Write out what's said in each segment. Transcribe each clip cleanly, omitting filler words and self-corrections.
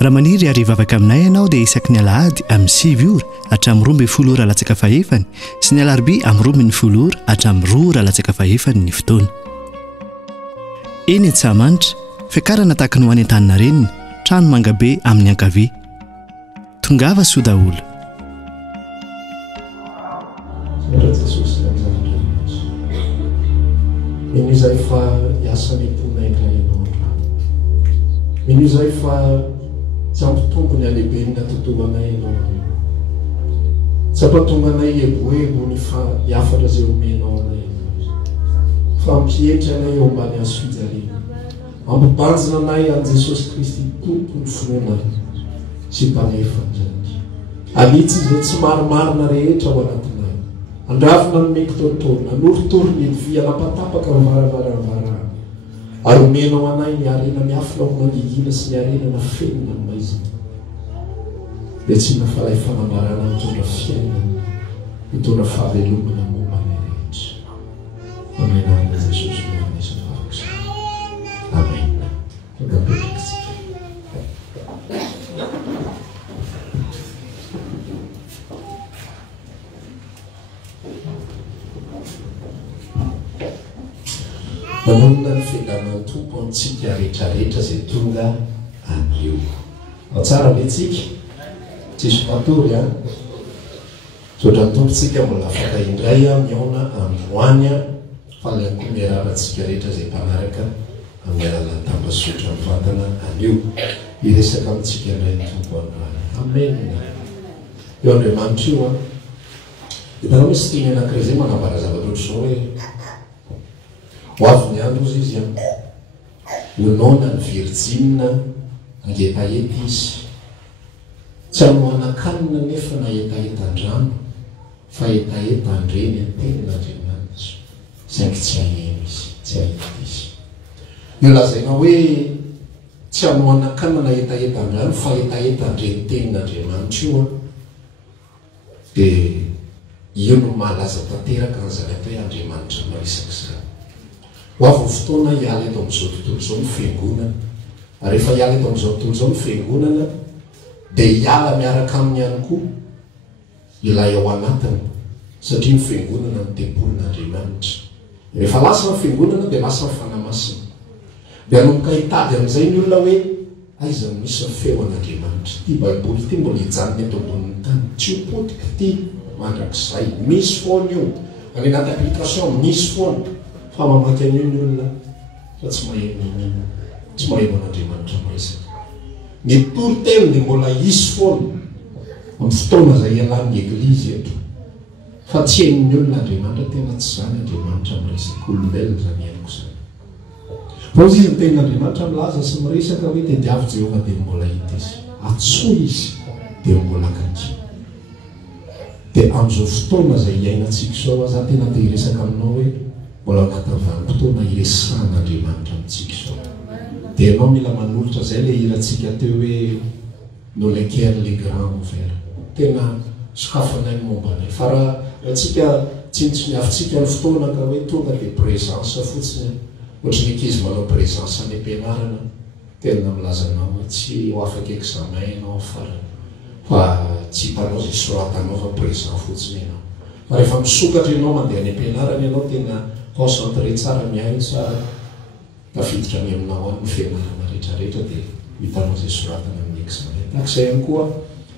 raha maniry ariva avaka aminay ianao dia isaky ny alahady amin'ny 6 ora hatramin'ny 12 ora latsaka fahefany sy ny alarobia amin'ny 12 ora hatramin'ny 2 ora latsaka fahefany ny fotoana. Eny Antsahamanitra, fiakarana tahaka ny ho any Antaninarenina, trano mangabe amin'ny ankavia. Tongava soa daholo. Mino izay fa hiasa miponay indray ianao androany. Mino izay fa tsy ampitombo ny alehibe ny natotoanay ianao. Tsy ampatonga anay eboebo ny fa hiafatra izay omenao anay. Fa ampihetra anay eo ambany azo fijaliana. Ampibanjina anay an Jesosy Kristy tompony finoana sy mpanefanjany. Alitsy izay tsy marimarina rehetra ao anatinay. Andravina ny mekitontona, norotory ny edivy anapatapaka ny varavaravara. Ary omenao anay ny arena miafina ao mangigina sy ny arena na fenina ny maizina. Dia tsy nafalay fanambarana mitondra fiainana, mitondra fahavelomana momba ny rehetra. Amin'ny anarana Jesosy Kristy afaka. Amen. Manonona ny fiadanan'ny tompo amintsika rehetrarehetra izay tonga anio. Ao tsara ve tsika? Tsisy matory a? Sotra ny tompontsika mbola afaka indray miaona amin'ny hoany fa ilay koa miararantsika rehetra izay mpanaraka amin'ny alalan'ny tambazotra mivantana anio. Iresaka amintsika indray ny tompo androany. Amen. Eo Andriamanitra io a. Hitanao misy teny anankiray izay manambara zavatra ohatr'izao hoe ho avy ny andro izy a nonona ny virjina angetaheta izy tsy anoana-kanina nefa na etaetan-drano fa etaeta andreny antenin'Andriamanitra saingy tsy aheno izy, tsy ahita izy. Nolazaina hoe tsy anoana-kanina na etaetan-drano fa etaeta andreny tenin'Andriamanitra io a dia io no mahalaza tanteraka an'izany atao hoe Andriamanitra marisaky izany. Ho avy ny fotoana hiala eto amin'izao tontolo izao ny fiangonana. Rehefa hiala eto amin'izao tontolo izao ny fiangonana dia hiala miaraka aminy ihany koa ilay ao anatiny satria ny fiangonana ny tempolin'Andriamanitra. Rehefa lasa ny fiangonana dia lasa ny fanamasina. Dia hanomboka hitady amin'izay ny olona hoe aiza no misy ny feo an'Andriamanitra. Ity baiboly ity mbola hijanona eto ambonin'ny tany. Tsy ho potika ity mandrakizay. Misy foana io. Any anaty application misy foana. Fa mamaky an'io ny olona fa tsy maheno an'Andriamanitra miresaka. Ny toriteny dia mbola hisy foana amin'ny fotoana izay ialan'ny eglizy eto. Fa tsy hain'ny olona Andriamanitra tena tsy izany Andriamanitra miresaka. Olombelona izany hainiko izany. Fa ozy izy ny tenin'Andriamanitra milaza sy miresaka hoe tediavy Jehova dia mbola hita izy. Atsoa izy dia mbola kaky. Dia amin'izao fotoana izay iainantsika izao aza tena dia hiresaka aminao hoe mbola anatin'ny vanim-potoana iresan'Andriamanitra amintsika izao. Dia ianao mila manolotra izay ilay hirantsika teo hoe nos les cœurs les grands ouverts. Tena sokafanay mombanay. Fa raha antsika tsinitsinyavitsika ny fotoana ka hoe tonga dia présence fotsiny. Ohatry ny ankizy manao présence any am-pianarana. Tena milazanao hoe tsy ho afaka examen ianao farany. Fa tsy hitanao izay soratanao fa présent fotsiny ianao. Fa rehefa misokatra ianao mandeha any am-pianarana ianao tena concentré tsara miaino tsara tafiditra ny aminao any ny fianarana rehetrarehetra dia hitanao izay soratana amin'ny examen. Takizay ihany koa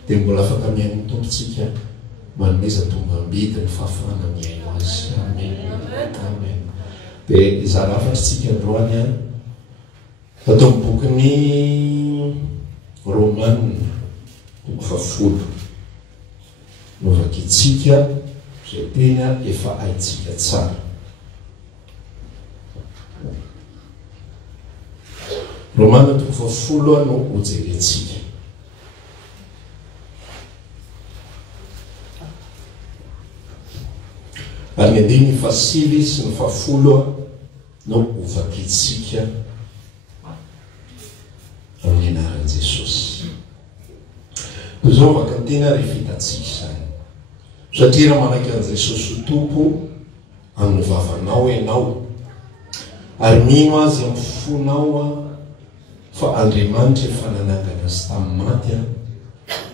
dia mbola afaka miaino ny tompontsika manomeza tombam-bidy ny fahafahana miaino azy. Amen. Amen. Dia izara afatritsika androany a atao amin'ny bokin'ny Romanina 10 no vakitsika izay tena efa haitsika tsara. Romanina 10 no hojerentsika. Ary ny andiny fasily sy ny 10 no hovakitsika amin'ny anaran'i Jesosy. Izao vaka ny tena rehefa hitatsika izany. Satria raha manaiky an'i Jesosy ho tompo amin'ny vavanao ianao ary mino azy amin'ny fonao fa Andriamanitra efa nanangana sy tamin'ny maty a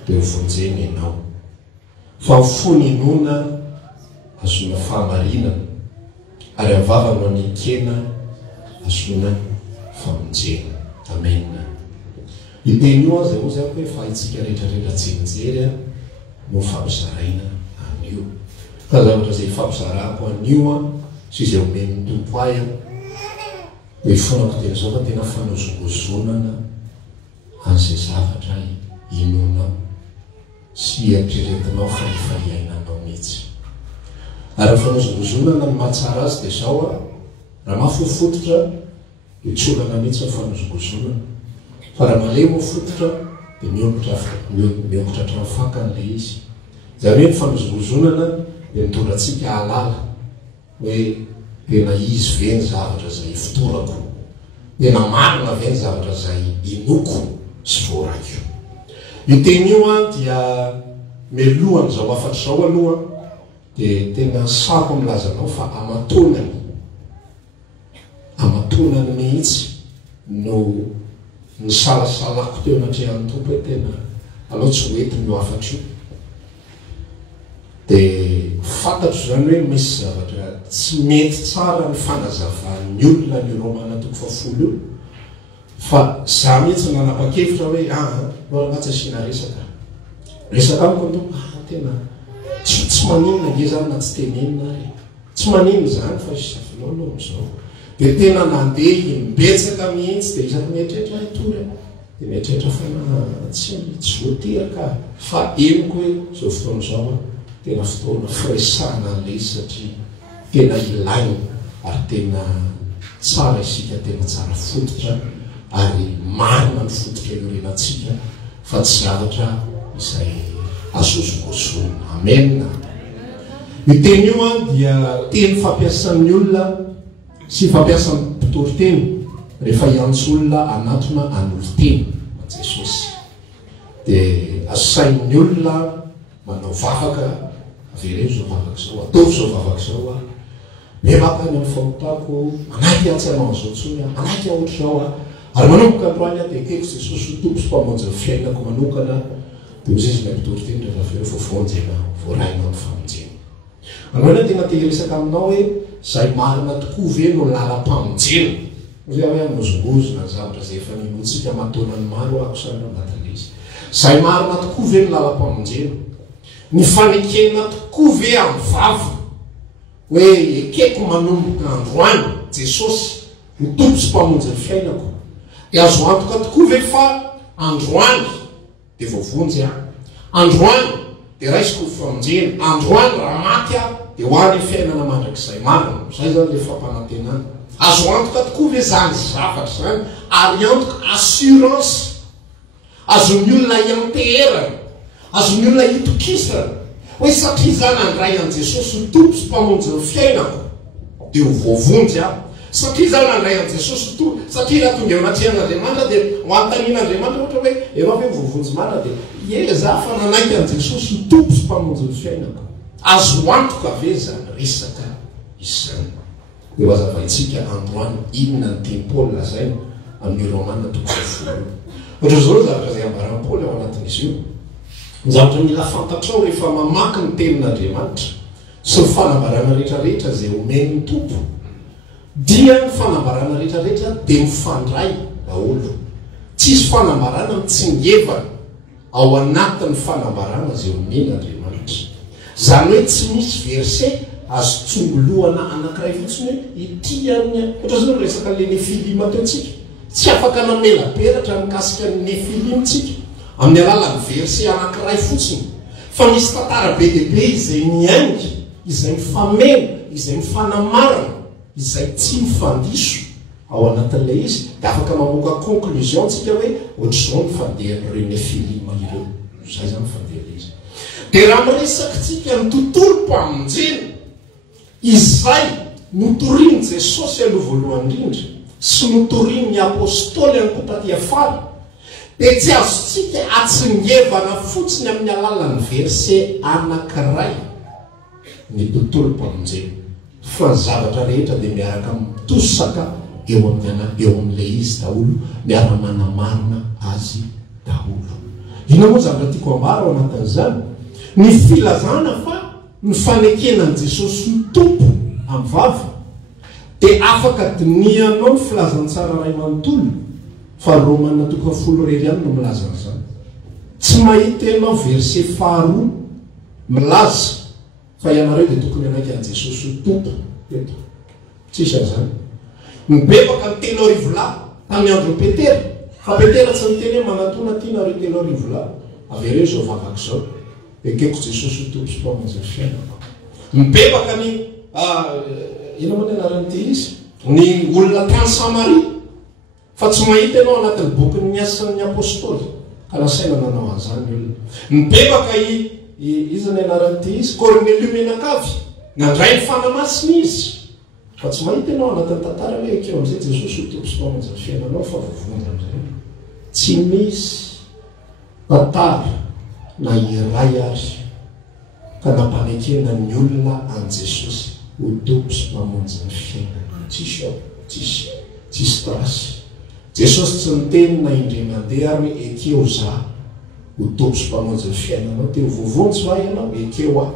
dia hovonjeny ianao fa foninoana azona fahamarinana ary avavana ny kena azona famonjena. Amen. Iteny io zay ho zay hoe fa itsika rehetrarehetra jery a no fampizaraina an'io ka zavatra zay fampizarako an'io a sy izay omeny tompo ahy a dia ifonako tena zao fa tena fanozongozonana an'izay zavatra inonao sy eritreretinao fa efa iainanao mihitsy. Ary fanozongozonana ny mahatsara azy dia zao a raha mafofototra dia tsy olana mihitsy ny fanozongozonana fa raha malemo fototra dia miongotra hatrany fakan'ilay izy. Zany hoe ny fanozongozonana dia mitondra antsika halala hoe tena izy ve ny zavatra zay fitorako, tena marina ve ny zavatra zay inoko sy voarako. Io teny io a dia melohany zao afatra zao aloha dia tena sako milazanao fa amatonany mihitsy no ny salasalako teo anatrehan'ny tompo hoe tena aloha tsy hoety mio afatra io. Dia fantatro zany hoe misy zavatra tsy mety tsara ny fanazavan'ny olona ny romana 10 io fa za mihitsy nanapa-kevitra hoe lorangatsy asiana resaka amiko tompo tena tsy maninona nge zany na tsy tenenina ary tsy maninona zany fa safinao aloha am'izao dia tena nandeha imbetsaka mihitsy dia isany mieritreritra tory dia mieritreritra fa tsy voateraka fa eniko hoe zao fotoana zao a tena fotoana firesana an'le izy satria tena ilainy ary tena tsara isika tena tsara fototra ary marina ny fototra iorenantsika fa tsy zavatra izay azozongozona. Amen. Io teny io a dia teny fampiasan'ny olona sy fampiasan'ny mpitory-teny rehefa hiantso olona anatona anolo-teny Jesosy. Dia asain'ny olona manao vavaka avereo zao vavaka zao ataovy zao vavaka zao a mevaka any amin'ny fahotako manaky atsy anao an'izao tsony a manaky ahoatra zao a ary manomboka androany a dia keko Jesosy ho tompo sy mpamonjy ny fiainako manokana dia ozy izy mampitory-teny rehefa aveo voavonjena voarainao ny famonjena. Anoana tena tehiresaka aminao hoe zay marina tokoa ve no lalam-pamonjena zay hoe aminozongozona ny zavatra zay efa ninotsika matonany maro ako sany anatin'le izy. Zay marina tokoa ve no lalam-pamonjena, ny fanekena tokoa ve amin'ny vava hoe ekeko manomboka androany Jesosy ho tompo sy mpamonjy ny fiainako dia azo antoka tokoa ve fa androany dia voavonjy a androany dia raisiko famonjena androany raha maty a dia hoany fiainana mandrakizay marina zay zany le fampanantenana. Azo antoka tokoa ve zany zavatra zany ary antoka assurance azon'ny olona ianterana azon'ny olona itokisana hoe satria zany andray an' Jesosy ho tompo sy mpamonjy ny fiainako dia ho voavonjy a satria zany andray an' Jesosy ho satria raha tonga anatrihan'Andriamanitra dia ho antanin'Andriamanitra ohatra hoe efa hoe voavonjy marina dia za fa nanaiky an' Jesosy ho tompo sy mpamonjy ny fiainako. Azo antoka ve zany resaka izany dia hoazavaitsika androany inona ny teny Paoly lazaina amin'ny Romana 10. Ohatra zao zavatra zay ambaran'i Paoly ao anatin'izy io ny zavatra mila fantatrao rehefa mamaky ny tenin'Andriamanitra sy ny fanambarana rehetrarehetra zay omen'ny tompo dia ny fanambarana rehetrarehetra dia mifandray daholo. Tsisy fanambarana mitsingevana ao anatin'ny fanambarana zay omen'Andriamanitra. Zany hoe tsy misy verset azo tsongolohana anankiray fotsiny hoe ity amin'ny ohatra zao resaka le Nefilima teotsika tsy afaka namela peratra mikasika ny Nefilimtsika amin'ny alalan'ny verset anankiray fotsiny fa misy tantara be dehibe izay miaingy izay mifameno izay mifanamarana izay tsy mifandiso ao anatin'ilay izy dia afaka mamoaka conclusion tsika hoe ohatr'izao ny fandehan'ireo Nefilima ireo zay zany fandehan'ilay izy. Dia raha miresaka tsika ny tontolo-pamonjena izay notoriany Jesosy aloha voalohany indrindra sy notoriany apôstôly any kotaty afara dia tsy azontsika atsingevana fotsiny amin'ny alalan'ny verset anankiray ny tontolo-pamonjena fa zavatra rehetra dia miaraka mitosaka eo amin'ilay izy daholo miara-manamarina azy daholo. Ina moa zavatra tiako ambara ao anatin'izany ny filazana fa ny fanekenan'i Jesosy ny tompo amin'ny vava dia afaka dinianao ny filazantsara ray manontolo fa Romana 10 ihany no milaza an'izany. Tsy mahita ianao verset faharoa milaza fa ianareo dia tokony anaiky an'i Jesosy ny tompo eto. Tsisy an'izany. Mibebaka ny 3 arivo lahy tamin'ny andro Petera, fa Petera tsy niteny hoe manatona tianareo 3 arivo lahy avereo izao vavaka izao ekeko Jesosy ny tompo sy mpamonjy ny fiainako. Mibebaka ny ina moa ny anaran'ity izy ny olona tany Samaria fa tsy mahita ianao anatin'ny bokin'ny ny asan'ny apôstôly ka nasaina nanao an'izany olona. Mibebaka izy ny anaran'ity izy Corneliu menakavy nandray ny fanamasiny izy fa tsy mahita ianao anatin'ny tantara hoe ekeo amin'izay Jesosy ny tompo sy mpamonjy ny fiainanao fa vovonjy amin'izay. Tsy misy tantara na iray ary ka nampanekena ny olona an' Jesosy ho tompo sy mpamonjy ny fiainana. Tsisy ao, tsisy trasy. Jesosy tsy niteny na indray mandeha ary hoe ekeo za ho tompo sy mpamonjy ny fiainanao, dia ho vovonjy va ianao? Ekeo a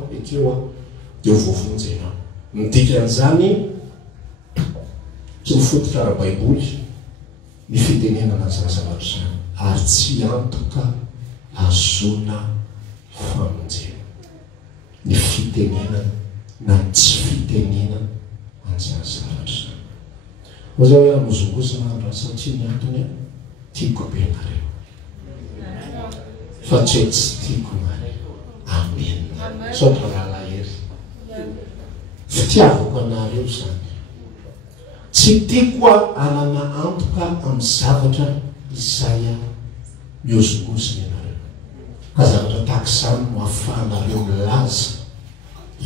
dia ho vovonjy ianao. Midika an'izany tsy mifototra ara-baiboly ny fitenenana an'izany zavatra izany ary tsy antoka azona famonjena ny fitenenana na tsy fitenenana an'izany zavatra izany. Oza hoe amozongozona andro satria ny antony tiako be nareo fa tsy hoe tsy tiako nareo. Amen. Saotra rahalahery fitiavako anareo izany. Tsy tiako anana antoka amin'ny zavatra izay miozongozona ianareo. Ka zavatra tahaka izany no ahafahanareo milaza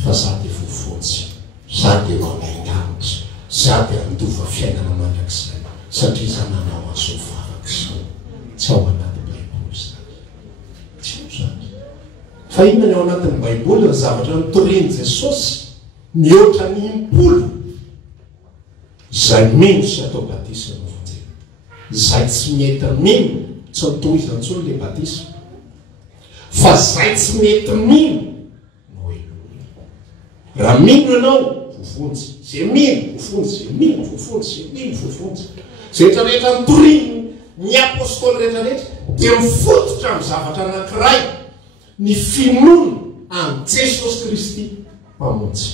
fa za dia vovonjy, za dia manainganitra, za dia andova fiainana mandrakizay satria za nanao azo vavaka izao. Tsy ao anaty baiboly izany. Tsy ao izany. Fa inona ny ao anatin'ny baiboly ny zavatra nitorian'i Jesosy mihoatra ny 10 izay mino sy atao batisma no vonjena. Izay tsy mety mino tsy nitohizantsony ilay batisma fa izay tsy mety mino no hoe raha mino ianao vovonjy, zay mino vovonjy, zay mino vovonjy, zay mino vovonjy. Zay rehetrarehetra nitoriny ny apôstôly rehetrarehetra dia mifototra amin'ny zavatra anankiray ny finoana an' Jesosy Kristy mpamonjy.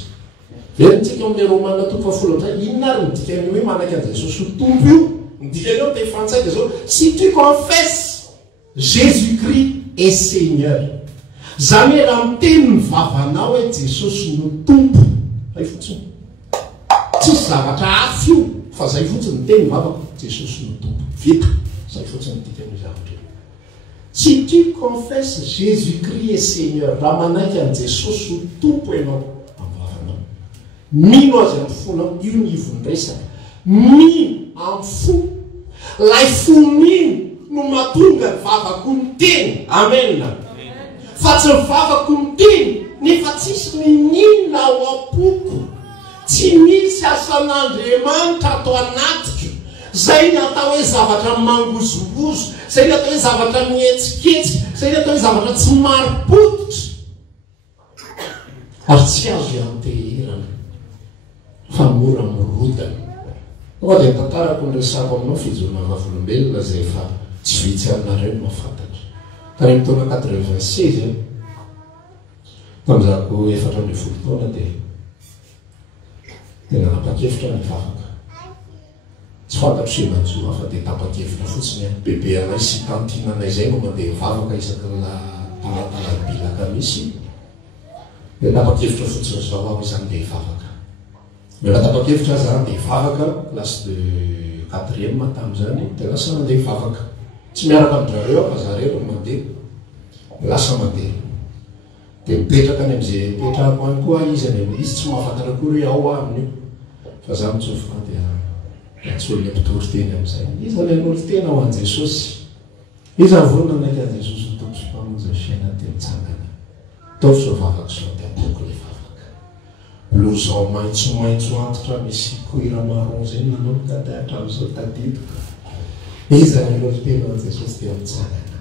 Verontsika amin'ny Romana 10 inona ary midika ny hoe manaiky an'i Jesosy ho tompo io? Midika ny ao teny frantsay dia zao si tu confesses Jésus-Christ est Seigneur. Zany hoe raha miteny ny vavanao hoe Jesosy no tompo, zay fotsiny. Tsisy zavatra hafa io fa zay fotsiny miteny ny vavako Jesosy no tompo. Vita. Zay fotsiny midika ny zavatra io. Si tu confesses Jésus-Christ est Seigneur, raha manaiky an'i Jesosy ho tompo ianao. Mino azy amin'ny fonao, io ny ivondresaka. Mino amin'ny fo. Lay fo mino no mahatonga ny vavako miteny. Amen. Fa tsy ny vavako miteny nefa tsisy mininona ao am-poko. Tsy misy asan'Andriamanitra atao anatiko. Zay ny atao hoe zavatra mangozongozo, zay ny atao hoe zavatra mihetsiketsika, zay ny atao hoe zavatra tsy maro-potitra. Ary tsy azo ianteherana fa mora mirodana. Oa dia tantarako ny resako aminao fijorona vavolombelona zay efa tsy vitsy aminareo no mahafantatra. Tany amin'ny taona 96 tamin'izako 4 taona dia nanapa-kevitra ny vavaka. Tsy fantatro sy manjoa fa dia tapa-kevitra fotsiny bebe anay sy tantinanay zay no mandeha vavaka isaky talatalam-bilaka misy. Dia tapa-kevitra fotsiny zao aho izany dia vavaka. Mela tapa-kevitra zany dia vavaka classe de 4e tamin'izany dia lasa mandeha vavaka. Tsy miaraka amin'izareo fa zareo no mandeha. Lasa mandeha. Dia mipetraka any amin'izay mipetrahako any koa izy any amin'ny izy tsy mahafantatra koa hoe ao aminy io. Fa za mitsofoka dia tsy olona mpitory teny amin'izay. Iza ny an'olo tena ho an'i Jesosy. Iza vorona anaiky an'i Jesosy ny tompo sy mpamonjy ny fiainana dia mitsangana. Tao zao vavaka zao dia apoko ilay vavaka. Blouson maitsomaitso antitra misy cuir marron zay nanao kadahatra amin'izao tadidiko. Iza ny an'olo tena ho an'i Jesosy dia mitsangana.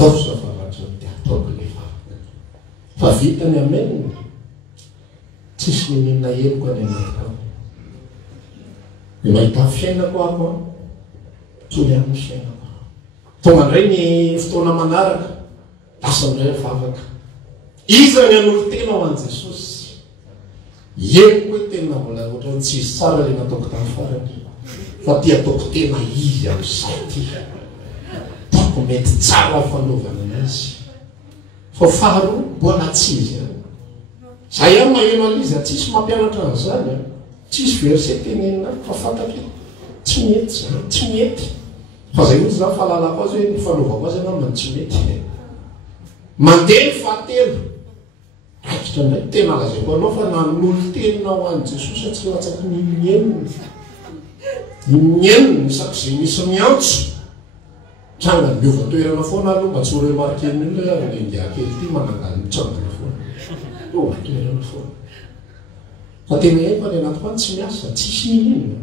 taozafavatry ny ataoko le vavaka fa vitany ameniny tsisy ninina heloko any anaty ao de mahita fiainako ako toly amin'ny fiainako tonga indray ny fotoana manaraka lasa indray vavaka izany an'olo tena ho an' Jesosy henoko hoe tena mbola ohatra ny tsisy tsara le nataoko tamin'ny farany fa ty ataoko tena izy amin'izay ty taoko mety tsara fanaovana anazy fa faharoa mbola tsy izy zay ihany maheno an'izy tsisy mampianatra an'izany tsisy verset tenenina fa fantatry tsy mety zany tsy mety fa zay ozy zany fahalalako azy hoe ny fanaovako azy anamany tsy mety mandeha ny fahatelo raikitra ndray tena lazaiko anao fa nan'olo tenina ho an'i Jesosy tsy latsaky ny mienina saky zay misy miantso tranga miova toerana foana aloha mba tsy ho remarken'olo le indiakely ty manangany mitsangana foana miova toerana foana fa tena eko any anaty koany tsy miasa tsisy ninina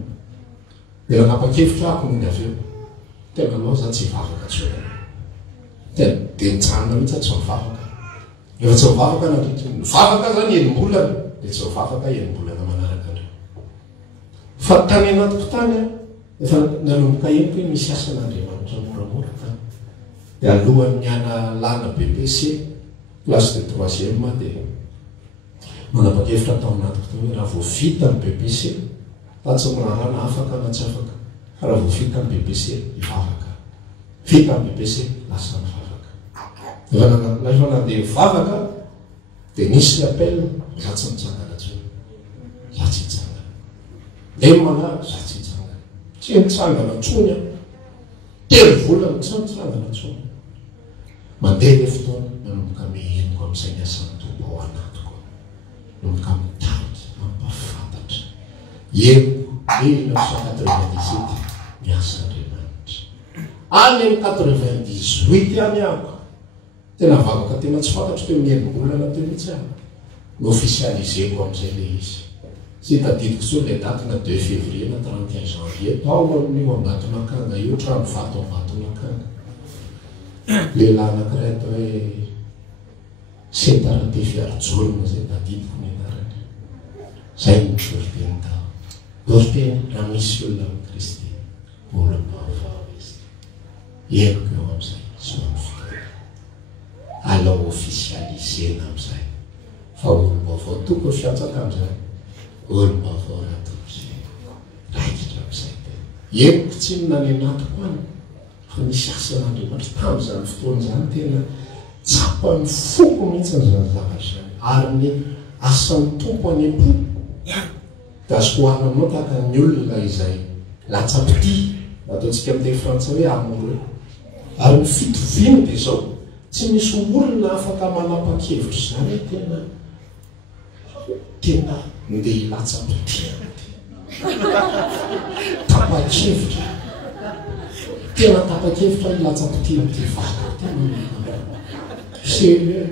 de nanapa-kevitra ako mony avy eo tena anao za tsy vavaka tsoerana tena de nijanona mihitsy tsy mivavaka efa tsy mivavaka nadritry mivavaka zany enim-bolana de tsy mivavaka enim-bolana manaraka andreo fa tany anatiko tany efa nanomboka eniko hoe misy asan'Andriamanitra moramora tany de alohan'ny miana lana BPC classe de troisième de manapa-kevitra tao anatiko tao hoe raha vao vita ny BPC tatsy mirahana afaka na tsy afaka fa raha vao vita ny BPC ivavaka vita ny BPC lasa mivavaka efa nandeha mivavaka de nisy appel za tsy mitsangana tsony za tsy hitsangana le manaraka za tsy hitsangana tsy mitsangana tsony telo volana tsy mitsangana tsony mandeha le fotoana nanomboka mihenoko amin'izay ny asan'ny tompo ao anatiko nomboka mitary mampafantatra henoko 1997 miasa Andriamanitra any amin'ny 98 any ako tena vavaka tena tsy fantatro teo mihenimbolana teo mihitsy aho no-officialiseko amin'izay le izy sy tadidiko so le date na 2 février na 31 janvier ao amin'io ambatonakanga io trano vato ambatonakanga lehilahy anankiray atao hoe Setaraty Fiarojolona zay tadidiko ny anarany zay ny dorteny tao dorteny raha misy olona amin'ny Kristy olona vaovao izy henoko eo amin'izay sy mamifotona alao officialisena amin'izay fa olona vaovao toko fiatsaka amin'izay olona vaovao raha tokozay raikitra amin'izay henoko tsy minany anatiko any fa misy asan'Andriamanitra tamin'izany fotoana zany tena tsapany foko mihitsy n'izany zavatra zany ary ny asan'ny tompo any am-po de azoko hoana aminao tahaka ny olona izay latsapity ataontsika amin'ny teny frantsay hoe amoureux ary ny fitoviany de zao tsy misy olona afaka manapa-kevitra zany tena ndeha hilatsapity tapa-kevitra tena tapa-kevitra hilatsapity ty vaka tena sérieux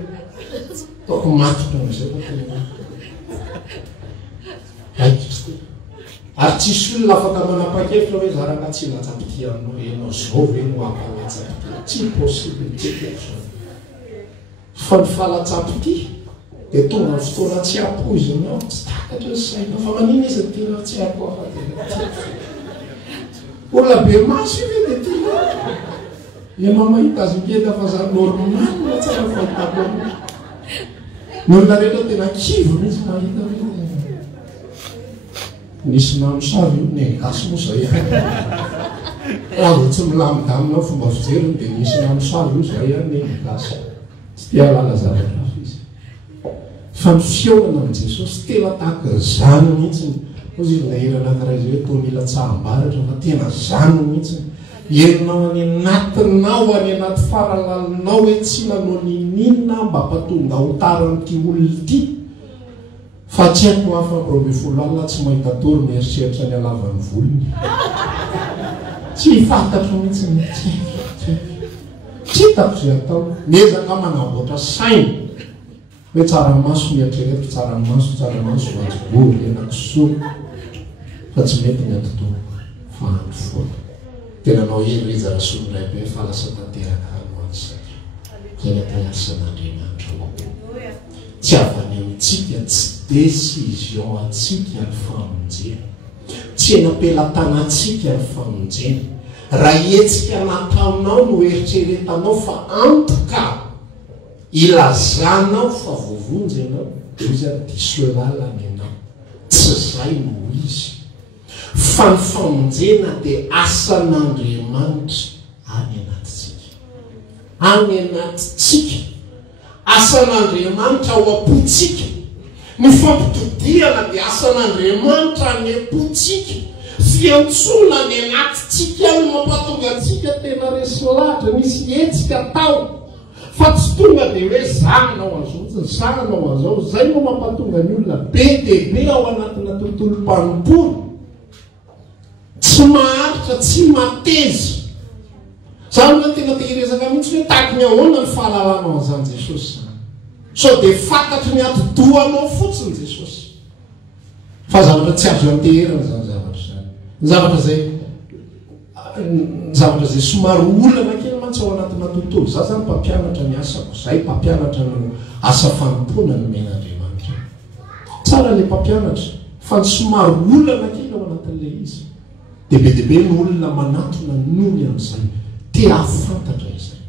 taoko matitra amin'izay fa tena raikitra ary tsisy olona afaka manapa-kevitra hoe zaraka tsy latsapity aminao enao zao hoe no ampalatsapity tsy possible tsy ekevitra fa ny falatsapity de tonga ny fotoana tsy apo izy anao tsy takatra ny saina fa manina izy tena tsy apo afa olona be maso io de tena enao mahita azy ngeda fa za normal na tsara fahitako ny olona rehetra tena kivo mihitsy mahita nisy namosavy io ny gasy moa zay raha vo tsy milamindamina fomba fijeriny de nisy namosavy io zay any gasy tsy tia lala zavatra hafa izy fa ny fiaonana amin'i Jesosy tena tahaka zany mihitsy ozy izy nahera anankiray zay hoe Tony Latsahambaratra fa tena zany mihitsy herinao any anatinao any anaty faralalinao hoe tsy nanao ninina mba mpatonga hotaran'ity olona ity fa tsy haiko hafa robe folo alina tsy mahita tory mieritreritra ny alavan'ny volony tsy fantatro mihitsy tsy hitako zay atao miezaka manamboatra sainy hoe tsaramaso mieritreritra tsaramaso vajobory anakisoa fa tsy mety ny atotoa fahandro foana tena nao hery izy raha sononay be fa lasa tanteraka ano an'izay zay atao asan'Andriamanitra. Tsy avany amintsika, tsy décision atsika ny famonjena, tsy enampelatanantsika ny famonjena. Raha etsika nataonao no eritreretanao fa antoka ilazanao fa vovonjy ianao, dia izy ary diso lalana ianao. Tsy zay no izy fa ny famonjena dia asan'Andriamanitra any anatitsika, any anatitsika. Asan'Andriamanitra ao am-potsika. Ny fampitodiana dia asan'Andriamanitra any am-potsika. Fiantsoana ny anatitsika no mampatonga antsika tena resy lahatra, misy etsika tao. Fa tsy tonga dia hoe zanao azao, zanao azao. Zay no mampatonga ny olona be dia be ao anatina tontolo mpanompoana. Tsy maharitra, tsy matezy. Zany no tena tehiresaka mihitsy hoe taky ny ahoana ny fahalalanao an'izany Jesosy zany. So dia fantatry ny atidohanao fotsiny Jesosy. Fa zavatra tsy azo anteherana zany zavatra zany. Zavatra zay somary olana kely mantsy ao anatina tontolo. Za zany mpampianatra ny asako, zay mpampianatra no asa fanompoana no men'Andriamanitra. Tsara ilay mpampianatra, fa ny somary olana kely ao anatin'ilay izy. Dia be dia be ny olona manatona nohony amin'izay. Te afantatra izay.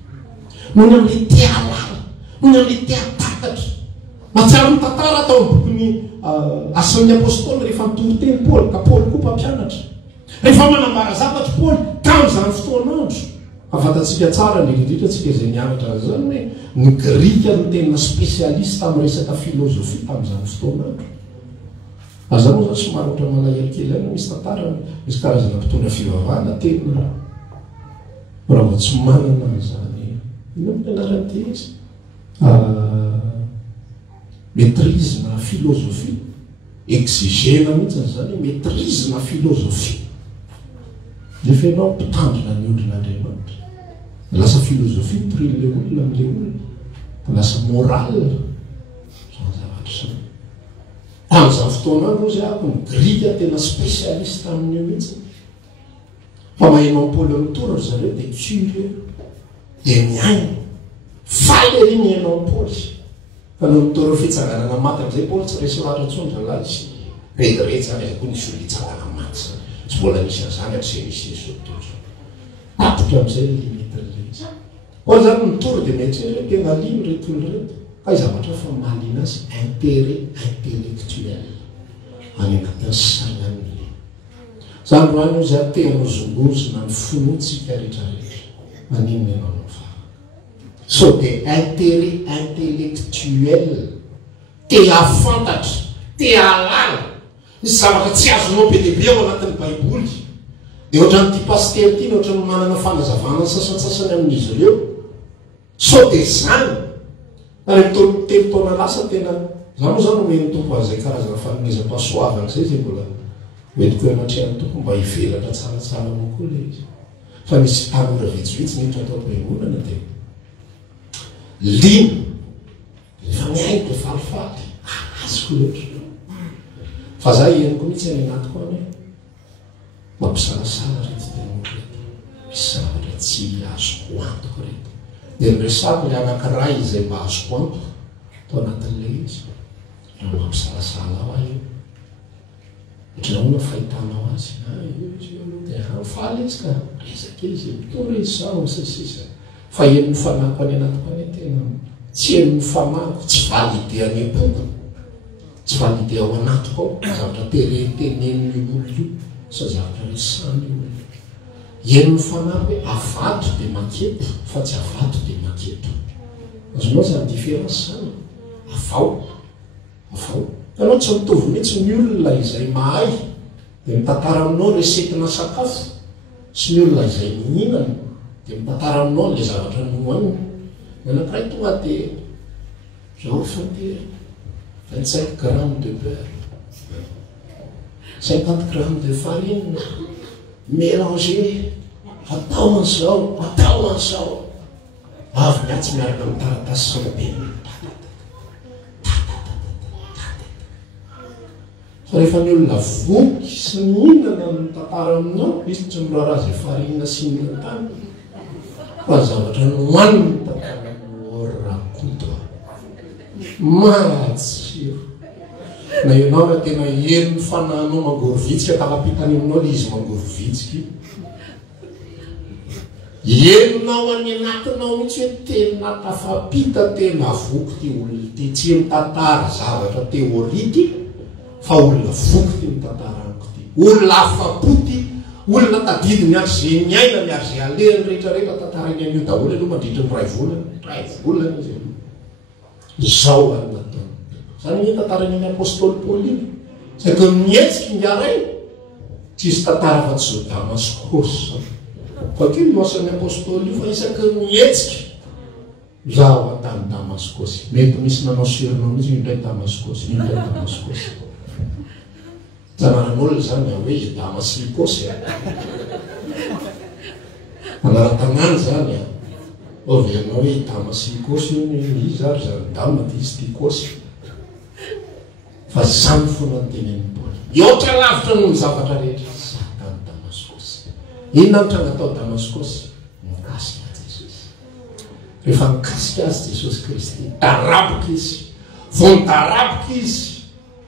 Nohony amin'ilay te halala, nohony amin'ilay te hatakatra. Mahatsiaro ny tantara atao amin'ny bokony Asan'ny Apôstôly rehefa nitory teny Paoly, ka Paoly koa mpampianatra. Rehefa manambara zavatra Paoly tamin'izany fotoan'andro. Afantatsika tsara indrindra tsika izay nianatra zany hoe ny Grika no tena spesialista amin'ny resaka filozofia tamin'izany fotoan'andro. Aza moa zany somary ohatra malahelo kely any misy tantara, misy karazana mpitondra fivavahana tena raha vao tsy manana zany ino ampianaran'ity izy maîtrise na filozofia, exigena mihitsy zany maîtrise na filozofia. Nefa ianao mpitandrina ny olon'Andriamanitra, lasa filozofia torin'ilay olona amin'ilay olona, lasa moral zany zavatra zany. Tamin'izany fotoan'andro izy ako ny Grika tena spesialista amin'io mihitsy. Fa mahainao Paoly mitory zareo dia curieux dia miaina faly ery miainao Paoly. Fa no mitory fitsanganana maty amin'izay Paoly tsy resy lahatra intsony zalahy sy redirety zany aza koa nisy olona hitsangana maty zany. Tsy mbola misy an'izany atse misy Jesoly tojo. Tapitra amin'izay limitiny izy. Koa zany mitory dia mieritreritra tena limy reto olona reto. Fa zavatra fa mahaliana azy intérêt intellectuel any anatin'ny sainan'olona. Zany roany izy aterozongozona ny finoantsika rehetrarehetra. Maninona ianao no fa. So dia intérêt intellectuel, te afantatra, te halala. Misy zavatra tsy azonao be dia be ao anatin'ny Baiboly. Dia ohatran'ity paster ity, ohatran'ny manana fanazavana ny sasantsasany amin'izy ireo. So dia zany. Ary telo taona lasa tena, za moa zany omeny tompo azay karazana fanomezam-pahasoavana zay zay mbola metiko anatrehan'ny tompo mba hivelatra tsaratsara moa koa ilay izy. Fa misy tanora vitsivitsy niditra atao am-piangonana dia limy, efa miainy dia falifaly, azoko loatra. Fa za ianiko mihitsy any anatiko any mampisalasala reto tena reto. Misy zavatra tsy azoko antoko reto. Dia nyresako ilay anankiray izay mba azoko antoko tao anatin'ilay izy. Raha mampisalasala ao ahy io. Ohatranao fahitanao azy. Dia faly izy ka resaka izy, mitory izy sao sasisa. Fa eny mifanako any anatiko any tena tsy eny mifanako, tsy valide any am-poko. Tsy valide ao anatiko ao. Zavatra tenen'ny olo io sa zavatra resany olo. Eny mifanako hoe avato dia maketo, fa tsy avato dia maketo. Azonao zany différence zany. Avao. Ianao tsy mitovy mihitsy ny olona izay mahay dia mitantara aminao resetina sakafo, sy ny olona izay mihinana dia mitantara aminao ilay zavatra nohaniny. Ny anankiray tonga dia zao fantery 25 grammes de beurre, 50 grammes de farine, mélanger, atao an'izao. Avy miatsy miaraka amin'ny taratasy sy ny penina. Fa rehefa ny olona voky sy mihinana ny tantara aminao, izy tsy mirarazy farinina sy mihinana tany. Fa zavatra nohaniny tantara aminao matsiro na ianao raha tena eno fananao mangorovitsika talapitany aminao le izy mangorovitsika enonao any anatinao mihitsy hoe tena tafapita tena voky ty olona ty tsy mitantara zavatra teoriky fa olona voky ty mitantara amiko ty olona afapoty olona tadidiny ary ze miaina miary ze alehany rehetrarehetra tantarany an'io daholo aloha mandritra ny ray volana izy zao any natao zany hoe tantarany amin'ny apôstôly Paoly iny saika mihetsiky ngiaray tsisy tantara fa tsy zao Damaskosy fa keo loasan'ny apôstôly io fa isaky mihetsiky zaho atany Damaskosy mety misy nanao sironao mihitsy indray Damaskosy indray Damaskosy zanaran'olona zany hoe Damasikosy anara-tanàny zany overinao hoe Damasikosy izy ary zany dama ty izy ty kosy fa zany fona ny tenen'ny Paoly iotra lavitra noho ny zavatra rehetra satany Damaskosy inona ny trangatao Damaskosy mikasika Jesosy rehefa mikasika azy Jesosy Kristy taraboka izy vontaraboka izy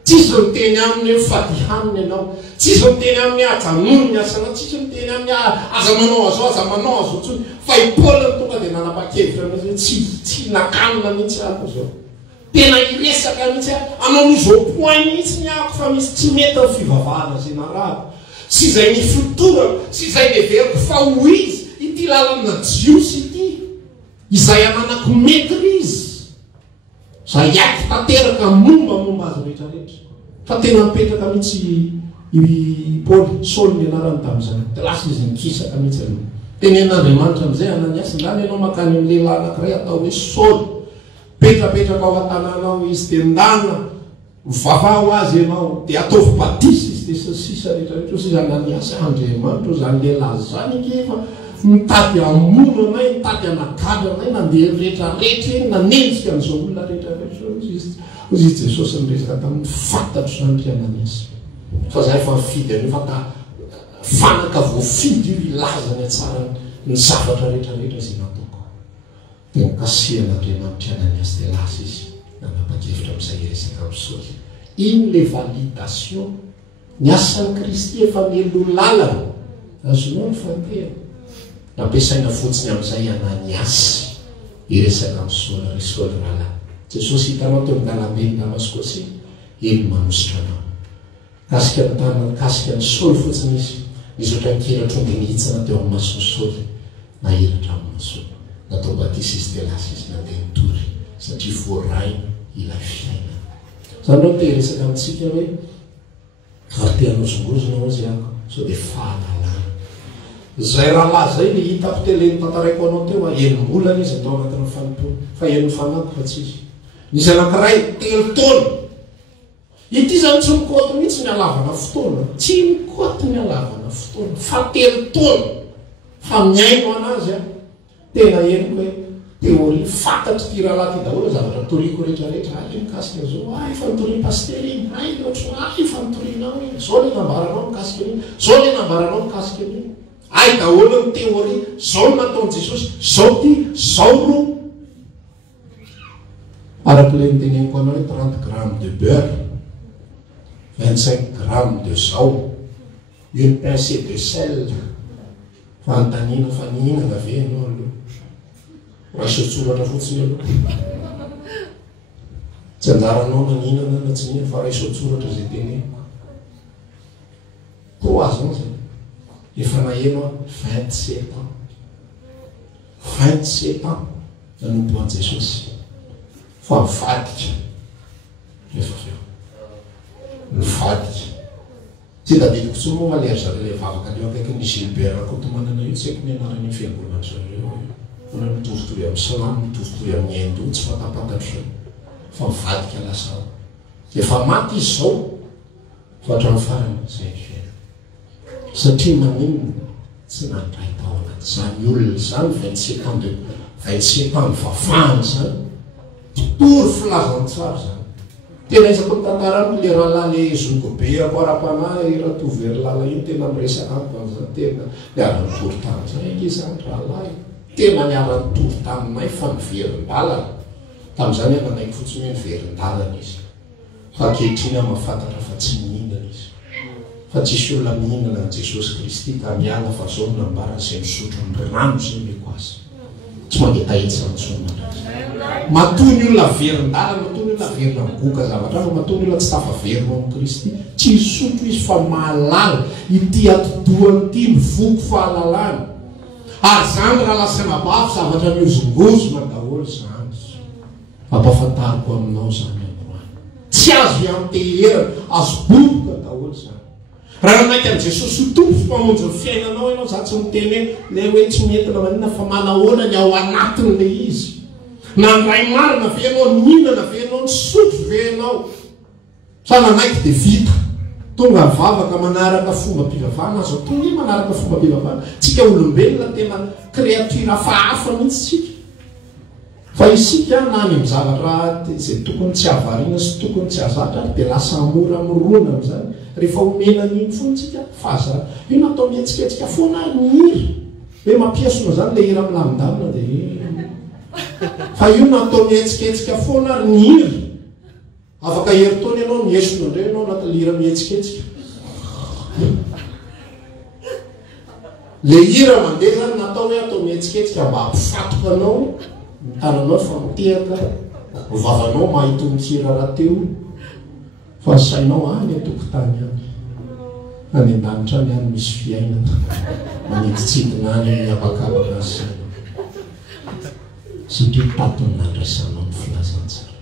tsisy miteny aminy hoe fadihaniny ianao tsisy miteny amin'ny ajanony ny asanao tsisy miteny amin'ny aza manao azo aza manao azo tsony fa i Paoly tonga dia nanapa-kevitra hoe tsy nakanona mihitsy ako zao tena iresaka mihitsy anao n'izao point mihitsy ny ako fa misy tsy mety amin'ny fivavahana zay narabo sy izay ny fotorana sy izay leveriko fa ho izy ity lalana jiosy ity izay ananako maîtrise zay aky tanteraka momba azy rehetrarehetra fa tena mipetraka mihitsy i Paoly Saoly ny anarany tamin'izany de lasa izy nikisaka mihitsy aloha tenen'Andriamanitra amin'izay Ananiasy ndany ianao makany amin'ny lehilahy anankiray atao hoe Saoly petrapetraka ao an-tanànao izy de ndana mivavah ho azy ianao de ataovy batisy izy de sisa rehetrarehetra ozy izy Ananiasy Andriamanitra zany lehilahy zany ngefa mitady amono anay mitady anagala anay nandeha rehetrarehetra eny nanenjika an'izao olona rehetrarehetra ozy izy Jesosy nyresaka tamin'ny fantatro zany ry Ananiasy fa zay fa mifidy an'io fa fanaka voafidy io ilazany atsara ny zavatra rehetrarehetra zay nataoko de mikasihan'Andriamanitra Ananiasy de lasa izy nanapa-kevitra amin'izay resaka amin'ny Saoly iny le validation ny asan'ny Kristy efa melo lalana azonao ny fantehana nampiasaina fotsiny amin'izay Ananiasy iresaka amin'ny Saoly ary Saoly rahalahy Jesosy hitanao teo amin'ny dalambe Damaskosy eny manositra anao kasika ny tanana kasika ny Saoly fotsiny izy izotra nkeratra onde nihitsana teo amin'ny masony Saoly na helatra amin'ny masony natao batisy izy de lasa izy nandeha nitory satria voarainy ilay fiaina zany reo te resaka amintsika hoe ary te hanozongozona ozy ako sao de fahalalana zay rahalahy zay le hita ampiteleny tantaraiko anao teo enim-bolana izy atao anatin'ny fanompony fa eniny fanampy fa tsy izy nisy anankiray 3 taona ity zany tsy mikoty mihitsy ny alavana fotoana tsy mikoty ny alavana fotoana fa 3 taona fa miaino anazy tena eniko hoe teoria fantatry ty rahalahy ty daholo zavatra toriko rehetrarehetra ay mikasika zao ay fa nitoriny pastery iny ay ohatro ay fa nitorinao iny zao le nambaranao mikasika an'iny zao le nambaranao mikasika an'iny ay daholo ny teoria zao nataony Jesosy zao ty zao ro araky le niteneniko anao hoe 30 grammes de beurre 25 grammes de zao une pincée de sel fa antanina fa nihinana ave anao aloha raha isotsoratra fotsiny aloha tsy anjaranao naninana na tsy nihina fa raha isotsoratra zay teneniko to azy ao zay efa naheno 27 ans 27 ans nanompo an Jesosy fa mivadika rehefa feo mivadika tsy tadidiko tsy moa malery zareo le vavaka leo akaiky ny Gilbert Kotomanana io tsy haiko ny anarany fiangonana zareo ana mitovitory amin'ny salamy mitovitory amin'ny Indo tsy fatapatatro fa mivadika lasa efa maty izy zao fa hatrany farany zay fiaina satria maninona tsy nandray tao anaty zany olona zany 27 ans de 27 ans mivavahany zany tory filazantsara zany tena izako nitantarako le rahalahy le zogobe ako ara-panahy ratovery lala iny tena miresaka amiko an'izany tena niara-nitory tamin'izay iky zany rahalahy tena niara-nitory taminay fa miverin-dalana tamin'izany ananaiky fotsiny hoe niverin-dalana izy fa ankehitriny mahafantatra fa tsy mihinana izy fa tsisy olona mihinana an Jesosy Kristy ka miala fa zao nambarana izay misotro ny rano izay meko azy tsy mandeha tahitsy amintsona matony olona verin-dalana matony olona verina migoka zavatra fa matony olona tsy tafaverina amin'ny Kristy tsy misotro izy fa mahalala ity atodohany ity mivoko fahalalana ary zany raha lasa mabafy zavatra miozongozona daholo zany ampafantariko aminao zany androany tsy azo ianteherana azo boboka daholo zany raha nanaika an' Jesosy ho tompo mpamonjy ny fiainanao ianao za tsy miteny le hoe tsy mientina manina fa manahoana ny ao anatin'le izy na ndray marina ve anao mihinana ve anao ny sotro ve anao sa nanaiky dia vita tonga vavaka manaraka fomba mpivavahana azo tonga manaraka fomba mpivavahana tsika olombelona tena créature hafahafa mihitsy tsika fa isika na any mizavatra izay tokony tsy havariana sy tokony tsy hazatra dia lasa mora mirona amin'izany rehefa omena n'iny foana tsika faza io natao mihetsiketsika foana nihiry hoe mampiasona zany le hira milamindamina dia fa io natao mihetsiketsika foana ary nihiry afaka heritony ianao miesona indray ianao anaty lira mihetsiketsika le hira mandeha zany natao hoe atao mihetsiketsika mba hampifatoka anao mitananao fa mitehaka vavanao mahita mihira raha teo fa sainao any atokotany any any an-danitra any any misy fiainana maniditsidina any miabakabaka azy sainao satria tatony nandraisanao ny filazantsara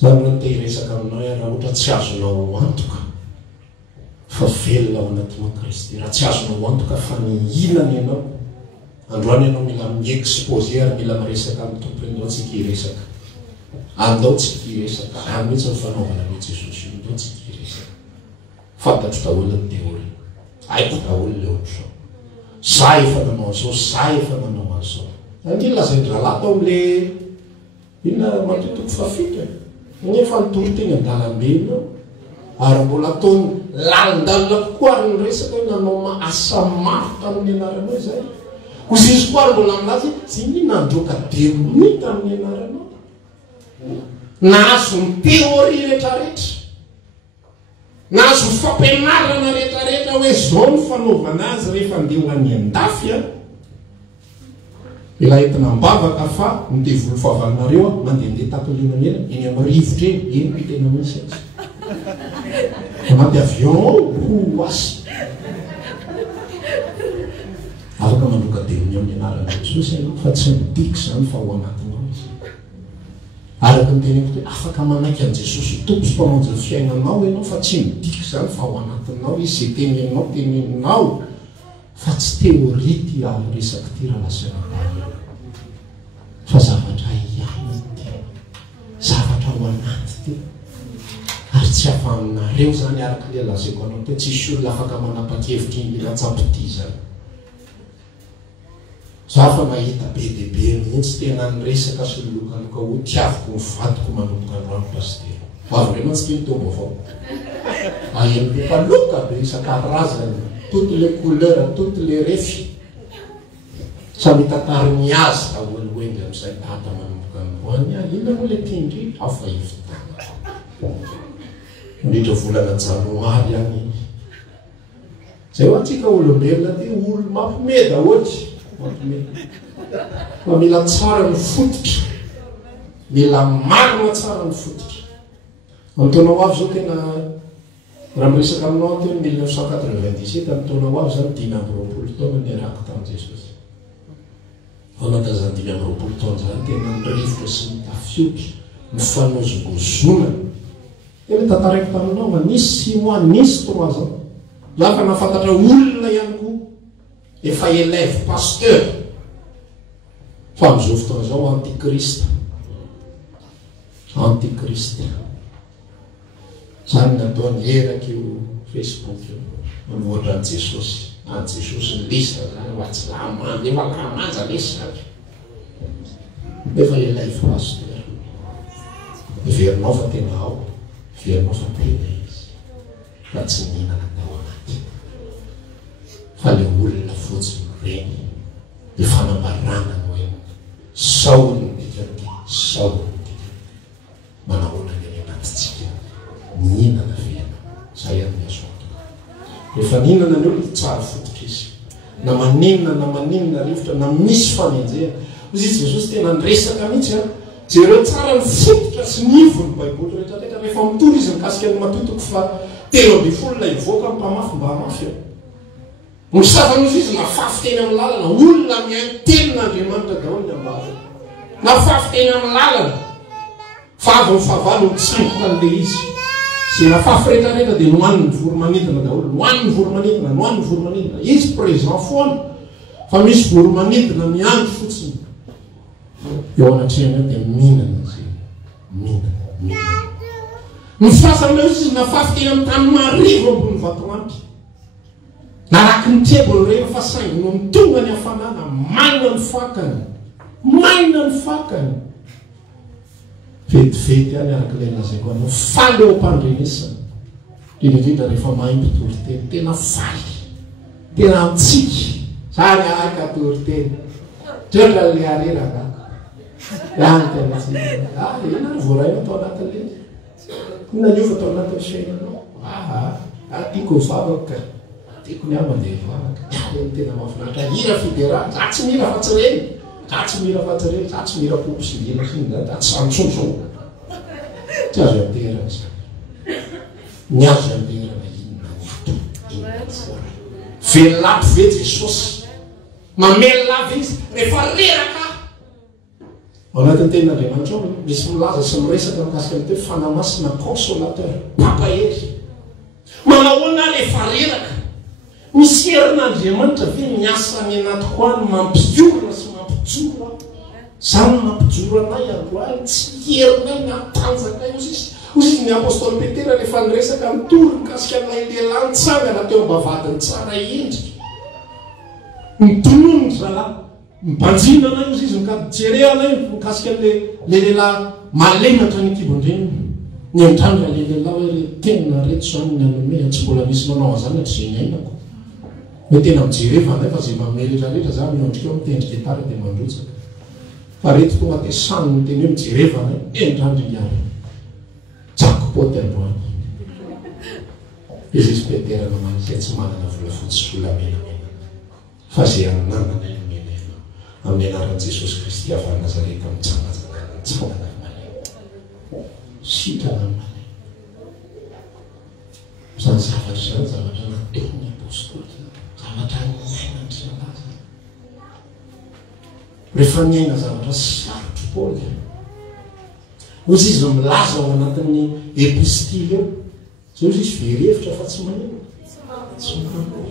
zany no tehiresaka aminao raha ohatra tsy azonao antoka fa velona ao anatinao Kristy raha tsy azonao antoka fa nihinana ianao androany ianao mila miexposé ary mila miresaka amin'ny tompony andao tsika hiresaka andao tsika hiresaka any mihitsy ny fanaovana hoe Jesosy io andao tsika hiresaka fantatro daholo ny teoria haiko daholo le ohatrao za efa nanao an'izao za efa nanao an'izao andry lazain-dralahy tao amin'le inona matotoko fafika nefa nitory teny an-dalambe ianao ary mbola ataony lalindalina kokoa ary ny resaka hoe nanao asa mafy tamin'ny anaranao izay kozy izy koa ary mbola aminazy sy ny nandroka demoni tamin'ny anaranao nahazo ny teoria rehetrarehetra nahazo ny fampianarana rehetrarehetra hoe zao ny fanaovana azy rehefa ndeha ho any an-dafy a ila entina mbavaka fa nitevolo fahavalonareo mandehandeha tapolinamena eny amin'ny rivotra eny eny tena misy azy anaty avion ho asy afaka mandroka demoni amin'ny anarana Jesosy ianao fa tsy midiko zany fa ho anatinao izy araka niteneko hoe afaka manaiky an' Jesosy tompo sy mpamonjy ny fiainanao ianao fa tsy midiko zany fa ho anatinao izy zay teneninao teneninao fa tsy teoria ty resaky ty raha lasaina fa zavatra ihany ty zavatra ho anaty ty ary tsy afaminareo zany araka le lazaiko anao te tsisy olona afaka manapa-kevitra mila tsampity zany za fa mahita be dehibe mihitsy tena nyresaka sy nylokaloka ho tiaviko mivadiko manomboka androany pastera avy reny tsy teny tombo avao aeny lokaloka be isan-karazany toutes les couleurs toutes les refs samy tantariny azy daholo hoendy amin'izay data manomboka androany ina moa le tindry afa hivitana indrindra volana janoary any zay ho antsika olombelona ty olo mampimeda ohatry fa mila tsara ny fototra mila marina tsara ny fototra amin'taonao avy zao tena raha miresaka aminao teo 1997 amin'taonao avy zany 5 taona niarako tamin'i Jesosy fanatazany 5 taona zany tena nyrivotra sy nitafiotra mifanozongozona tena tantaraiky taminao fa nisy 6 mois nisy 3 ans za fa nafantatra olona ihany koa efa élève pasteur fa amin'izao fotoana zao antikrist zany nataony eraky io Facebook io manohatra an' Jesosy Jesosy ny lista zany ho atsy lahamanja efa lahamanja lesa efa élève pasteur verinao fa tena ao verinao fa tena izy fa tsy mihinana tao anaty fa le olona fotsiny reny le fanambarana no hoe sao ny dikany sao sao manahoana ny anatytsika mihinana vena zay amin'ny azo rehefa ninana ny olona tsara fototra izy na maninona rivotra na misy fanenjehana ozy izy Jesosy tena nresaka mihitsy a jereo tsara ny fototra sy nivony baiboly rehetrarehetra rehefa mitory izy mikasika ny matotoko fa 3 lay ivoaka mpamafy mba hamafy misafanozy izy nafafy teny amin'ny lalana olona miaino tenin'Andriamanitra daholo ny ambava nafafy teny amin'ny lalana favy mifavalo mitsimboka an'le izy zay nafafy rehetrarehetra dia nohaniny voromanidina daholo nohaniny voromanidina izy présent foana fa misy voromanidina miandro fotsiny eo anatrehana dia mihinana zay mihinana ny fasan'ilay izy nafafy teny amin'ny tany marivo ambony vatoantry naraky ny tebony reny fa saingy no mitonga ny hafanana maina ny fakany vetivety any arak'ilay nazay koa no faly eo am-pandrenesana indrindrindra rehefa maimby toriteny tena faly tena mitsiky zany araka toriteny treotra le areraka any tena tsika ina ny voaraina atao anatin'le ina niofa atao anatin'ny fiainanao tiako vavaka tiako ny amandeha vavaka tena mafinaritra hira fidera za tsy mira fa tsy reny za tsy mira poposindina za tsy santsonso tsy azo amterana za ny azo amterana inona velapy ve Jesosy mamelona izy rehefa reraka ao anatin'ny tenin'Andriamanitra ao misy milaza sy miresaka mikasika ny teo fanamasina consolateur papahery manahoana rehefa reraka misy herin'Andriamanitra ve miasa ny anatiko any mampiorona sy mampijora zany mampijoro anay androany tsy herinay natanjakay ozy izy ny apôstôly Petera rehefa niresaka mitory mikasika anay lehilahy nitsangana teo ambavadiny tsara endrika mitonony zalahy mibanjina anay ozy izy mikajere anay mikasika le lehilahy malematra ny kibondreny ny andrandra le lehilahy hoe re tenina reto zany ny anome tsy mbola misy nanao azany hatry zay nyainako hoe tena mijereva anay fa zay mameretrarehetra za miondrika eo mitendry gitara dia mandrotsaka fa reto tonga dia sany ny teny hoe mijereva anay endrandry iary jakopoty androany izy Petera namany zay tsy manana volafotsy volamenamena fa zay ananana menena amin'ny anaran'i Jesosy Kristy avy Nazareta mitsangana malay sitrana malay zany zavatra natony apôstôly zavatra nyainandry nalaza rehefa niaina zavatra sarotro Paoly ozy izy milaza ao anatin'ny epistily eo zay ozy izy verevitra fa tsy maneno tsy manao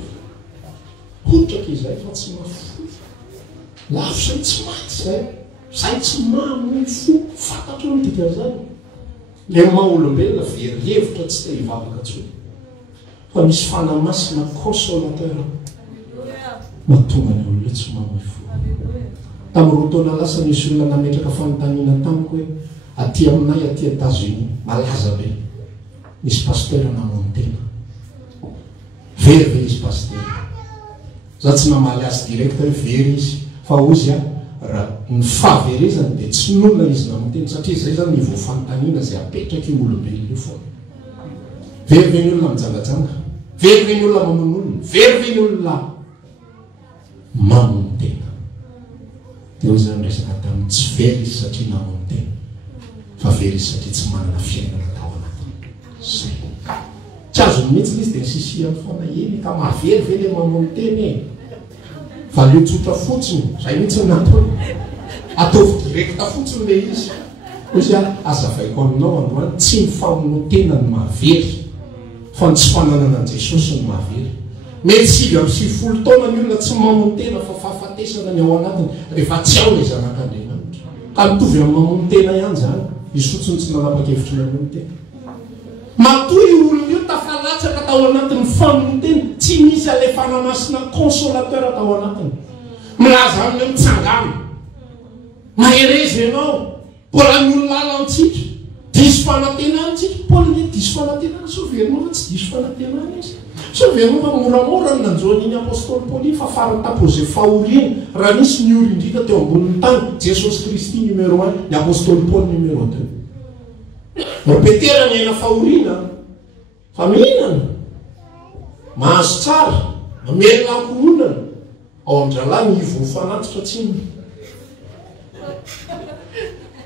hotraka izay fa tsy mafo lafo zay tsy maty zay tsy mamoy fo fantatro ny dikan'izany le maha-olombelona verevitra tsy te hivavaka tsony fa misy fanamasina consolateur mahatonga ny olona tsy mamoy fo tamin'ny roa taona lasa nisy olona nametraka fanontaniana tamiko hoe aty aminay aty États-Unis malaza be misy pasteur namony tena very izy pasteur za tsy namaly azy direct hoe very izy fa ozy raha ny fahaverezany dia tsy nolona izy namony tena satria zay zany nivo fanontaniana zay apetraka io olombelona io foana very ny olona mijangajanga very ny olona mamono olona very ny olona mamony tena dia ozy zany resaka tamin'ny tsy very izy satria namony tena fa very izy satria tsy manana fiainana tao anatiny zay tsy azo mihitsy izy dia nisisi amin'ny foana eny ka mahavery ve le mamony tena e fa le tsotra fotsiny zay mihitsy natao ataovy direkta fotsiny le izy ozy azavaiko aminao androany tsy mifamono tena ny mahavery fa ny tsy fananana an Jesosy ny mahavery mety 7 taona ny olona tsy mamono tena fa fahafatesana ny ao anatiny rehefa tsy ao le zanak'Andriamanitra ka mitovy amin'ny mamono tena ihany zany izy fotsiny tsy nanapa-kevitry ny mamono tena matoy olona io tafalatsaka tao anatin'ny famono tena tsy misy ale fanamasina consolateur tao anatiny milaza aminy mitsangana maherezy ianao mbola ny olona alantsika diso fanantenana tsika Paoly diso fanantenana so verinao fa tsy diso fanantenana izy Savianova moramora ny nanjoan'iny apôstôly Paoly fa faratapozy fahoriana raha nisy ny olo indrika teo ambonin'ny tany Jesosy Kristy numéro 1 ny apôstôly Paoly numéro 2 ro Petera ny aina fahoriana fa mihinana mahazo tsara mamelona ankohonana ao an-dralahy ny ivo fanatitra tsiny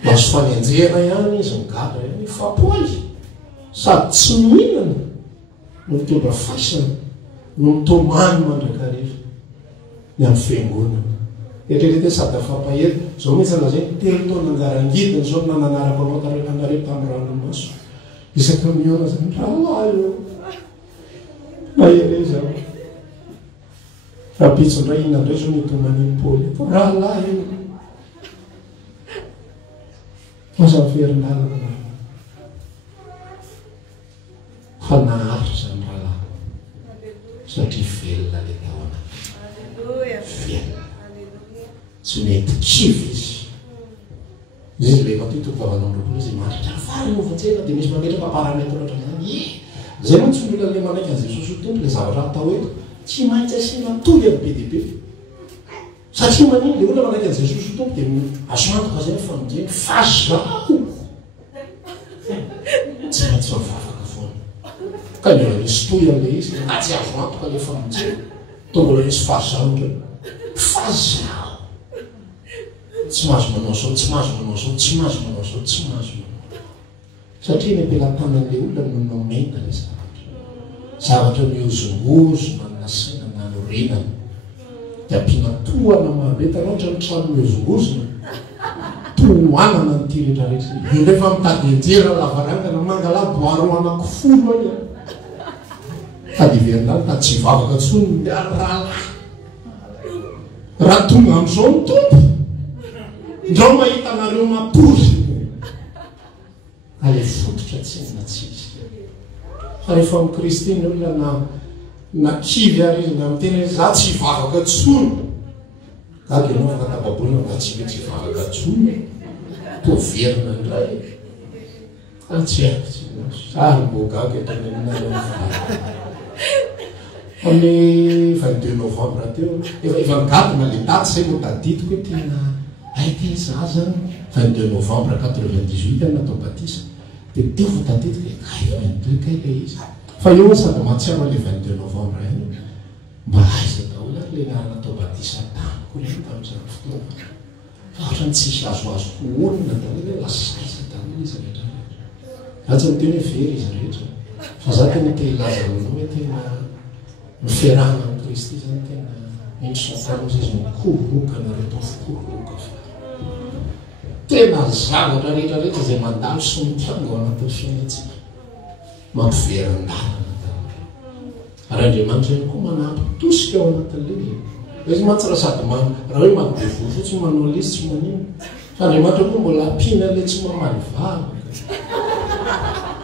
maso fanenjena ihany izy migara ihany fapoaly sady tsy mihinana no mitondra fasana no mitomany mandrakarefa ny amin'ny fiangonana etrerety sady afampahety zao mihitsy lazay telo taona angarangidiny zao nananarako anao anareo tamin'ny ranomaso isaka miona zany rahalahy eo nahere zao rapitsondray inandray zao mitomaniny Paoly rahalahy io masaferinalana fa naharitra zany rahalahy satria velona le taona velona tsy mety kivy izy le matotoko vavanandroko izy matritra fary movatsena dia misy mametraka paramètre zany zay mantsy olona le manaiky an'izay Jesosy tompo le zavatra atao eto tsy maintsy asiana toy amin'ny be dia be satria maniny le olona manaiky an'izay Jesosy tompo dia asoantoka zay famonjeny fa zaho tsy maintsy mivavaka foana ka ny misy toy amin'le izy na tsy azoantoka le famonjeny tombola misy fahazahondra fa zaho tsy mahazo manao sao tsy mahazo manao sao tsy mahazo manao sao tsy mahazo manao satria ny ampelantanan'le olona no nomena le zavatra miozongozona nasaina nanorenana dia ampiana toana mahabetanao ohatra ny trano miozongozona toanana ny ty rehetrarehetra io ndraefa mitady enjera lavarangana mangala boaro anakifolo any tady iverinany tady tsy vavaka tsony miara raha tonga amin'izao ny tompo ndrao mahita anareo matory ale fototra tsinona tsisy fa rehefa amin'ny Kristy ny olona na kivy ary izy na mitena za tsy vavaka tsony gaga ianao afaka tababolina mba tsy hoe tsy vavaka tsony toverina indray tsy haiko tsy sary mbo gaga amin'ny 22 novembre teo efa nigadina le daty zay mo tadidiko hoe tena aity zaza 22 novembre 98 natao batisa dia teo vo tadidiko kay 22 kay le izy fa eo sady mahatsiaro le 22 novembre any mba aiza daholo ary le natao batisa tamiko le tamin'izany fotoana fa ohatra ny tsisy azoazoko olona daholo hoe lasaiza daholo izy rehetra ratsy miteny hoe very izy rehetra fa za tena te ilaza aminao hoe tena miferahana amin'ny Kristy zany tena introsatanozy izy mikoroka nareo tao fikoroka fa tena zavatra rehetrarehetra izay mandalo sy mitiango ao anatin'ny fiainatsika mampiveran-dalana ary Andriamanitra ihany koa manampy tosika ao anatin'le izy mantsy raha sady raha hoe mandevoa fotsiny manao lisy tsy manino fa Andriamanitra koa mbola ampina le tsy mamaly vavaka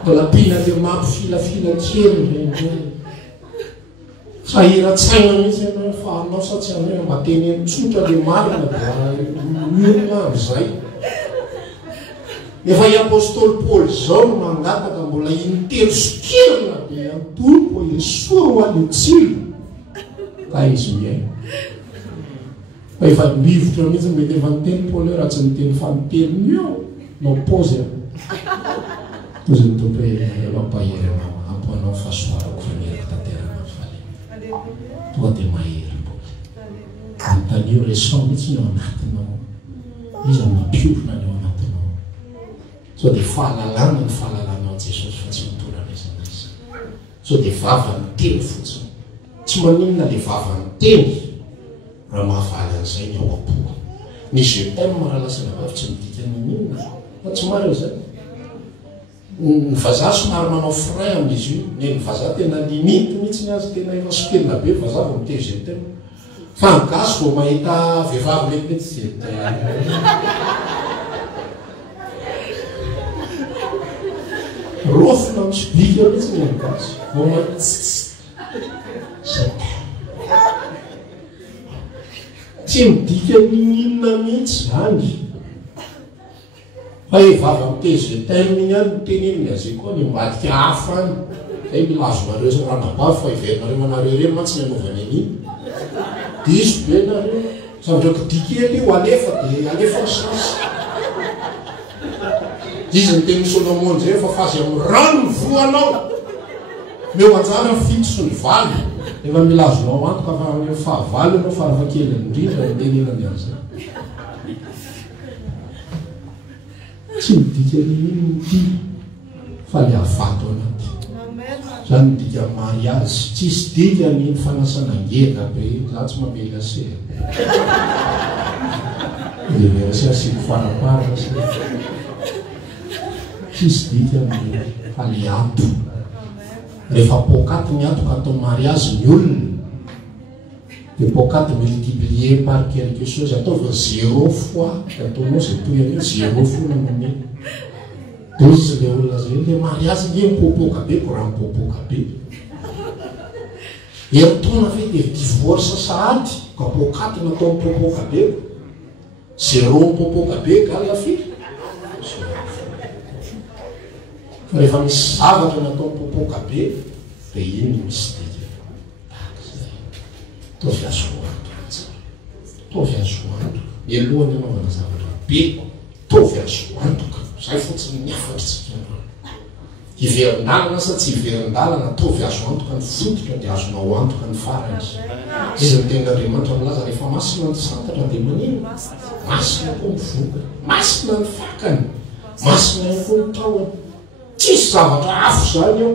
mbola ampina le mampifilafila kely reny sahira-tsaina mihitsy ianao fa anao sa tsy anao mba teny tsotra le marina dia olona amin'izay efa i apôstôly Paoly zao no mangataka mbola intelo sokirina dia antompo Yesoa ho any tsilo ka izy miaina fa efa mivotra mihitsy mety efa niteny Paoly raha tsy niteny fa niteliny eo no pôzy tozy ny tompo hoe mampahery anao ampoanao fahasoarako faneriko tanterana faly tonga dia mahery antanio leçon mihitsy ny ao anatinao izy mampiorona ny ao anatinao sao dia fahalalana ny fahalalana ao Jesosy fa tsy mitoran'izana izy sao dia vavany teny fotsiny tsy maninona le vavany teny raha mahavaly an'izay ny ao am-poa ny je t'aime raha lasana vavy tsy midika ninona fa tsy maro zay ny vazaha somary manao frein amin'izy io ny vazaha tena limite mihitsy ny azy tena efa sokelina be vazaha vao miteny je t'aime fa ny gasy vao mahita vehivavy metimety je t'aime rofona misy bika mihitsy ny gasy vao mahita je t'aime tsy midika ninona mihitsy zany fa vava miteny je t'aime igny any miteneniny azy koa ny mbadika hafa any milazonareo zay ranabafy fa iverinareo anareo reny mantsy ny anaovany an'iny diso be nareo zavatra kidikely io alefa dia alefa ny sansy izy ny teny Solomon zay fa fazy amin'ny rano ny voanao meo anjara fito sy ny valy efa milazonao antoka fa fahavalo anao farafakely indrindra ndenenany an'izay tsy midika n'iny ty fa le avato anaty zany midika mariazy tsisy dika n'iny fanasana ngeda be za tsy mamela sera le vera se asiko faraparana se tsisy dika n'iny fa le ato rehefa pokaty ny ato ka atao mariazy ny olona de pokaty multiplier par quelque chose ataova 0 fois ataonao zay toy 0 fona nome dozy le olona zay le mariazy nge mipopoka be ko raha mipopoka be eritona fe de divorce sahady ka pokaty natao mipopoka be 0 mipopoka be gala firy fa rehefa misy zavatra natao mipopoka be de iny misy dika tovy azoanto tovy azoanto elohany anaovana zavatra be tovy azoantoka zay fotsiny miafatritsika iverin-dalana sa tsy iverin-dalana tovy azoantoka ny fototra dia azonao antoka ny farany izy ny tenin'Andriamanitra milaza rehefa masina ny santatra dia manino masina koa mivoka masina ny fakany masina ihany koa ny tahony tsisy zavatra afo zany eo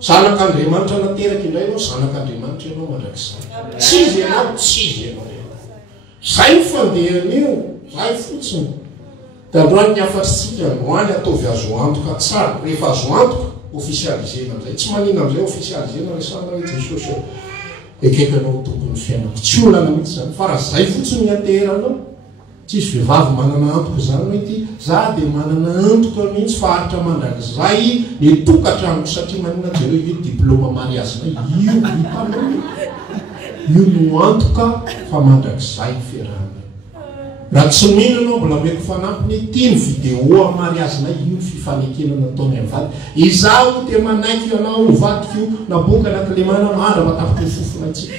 zanak'Andriamanitra nateraka indray ianao zanak'Andriamanitra ianao mandrakizay tsy izy ianao tsy izy ianao zay fandehan'io zay fotsiny da androany ny afatritsika androany ataovy azo antoka tsara rehefa azo antoka ofisializena amizay tsy manina amizay ofisializena resana hoe Jesosy ekaikanao tompony fiainako tsy olana mihitsy zany fa raha zay fotsiny ny ateranao tsisy vehivavy manana antoka zany hoe ty za de manana antoka mihitsy faharitra mandrakizay ny tokatranoko satria manina jereo io diplôma mariazina io hitanao io no antoka fa mandrakizay fiarahana raha tsy mino anao mbola meko fanampiny ty ny vidéo mariazina io fifanekena nataony amin'ny vady izaho de manaiky ianao vadiko naboka anakilemana mara matapitra fofona tsika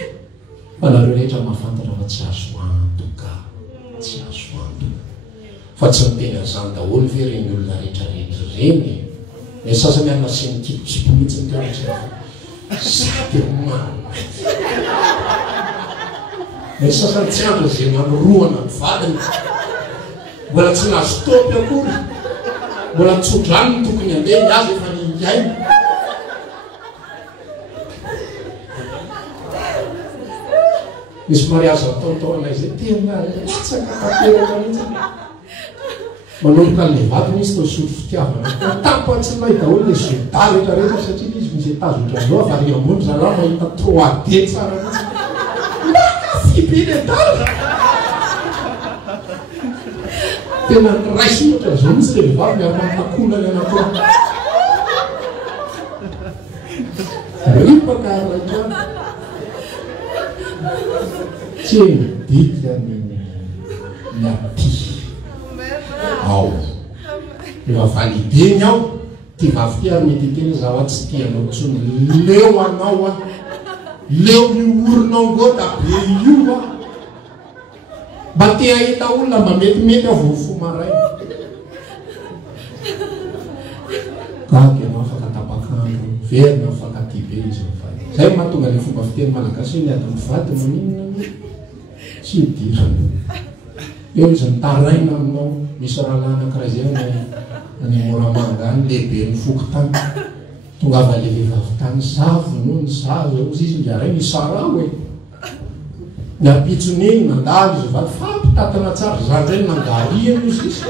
fa nareo rehetra mahafantatra fa tsy azo antoka tsy azo antoka fa tsy miteny an'izany daholo ve reny olona rehetrarehetra reny ny sasany any nasiany kipokipo mihitsy ny toetra sady ny sasany tsy andro zay nanoroana ny vadiny mbola tsy nazo topy akory mbola mitsodrany ny tokony andeha ny azy efa ningainy misy mariazy ataotaonay zay tena latsaka taterana mihitsy manomboka le vadiny izy tao sotro fitiavana tampatsinay daholo le zeta rehetrarehetra satria izy misy etazy ohatran'izao avary ambony zaraha mahita 3D tsara mihitsy ipiletara tena raisy ohatra zao mihitsy le vehivavy miaromanakolany anakoa ripakaaraika tsy midika ny aty ao efa valideny ao ty vavy ty ary mety teny zaho tsy tianao tsony leo anao a leo miorona ngoda be io a mba te ahita olona mba metimety avofo maray gagy anao afaka tapakandro verina afaka ty be izy mivady zay mahatonga le fomba fiteny malagasy ny ady mivady maninona tsy dira eo izy mitaraina aminao misy raha anankiray zay any Moramanga any lehibe ny foky tany tonga ava le vehivavy tany zavo no ny zavo ozy izy ndriaray misara hoe ny apitsoniny nandalo izy vady fampitatana tsara za ndray nangariana izy izy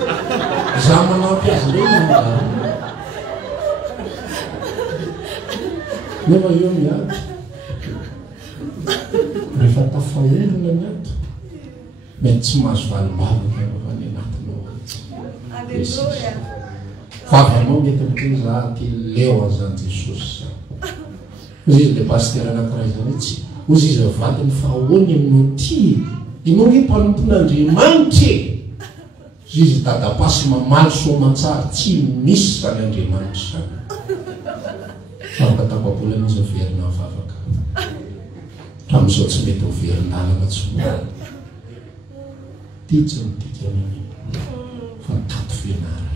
za manampy azy reny nangary nefa eo miady rehefa tafaolona miady mety tsy mahazo valimbavaka fa ny anatinao vavy anao mety miteny za ty leo azany Jesosy ozy izy le paster anakiray zany hoe tsy ozy izy vadiny fahoany aminao ty inao nge mpanompon'Andriamanitra ozy izy dadapasy mamaly soamantsara tsy misy zany Andriamanitra zany afaka tapabolana izy overina mivavaka ramin'izao tsy mety overin-dalana tsoa tiatsy mitika miny fa tato fianara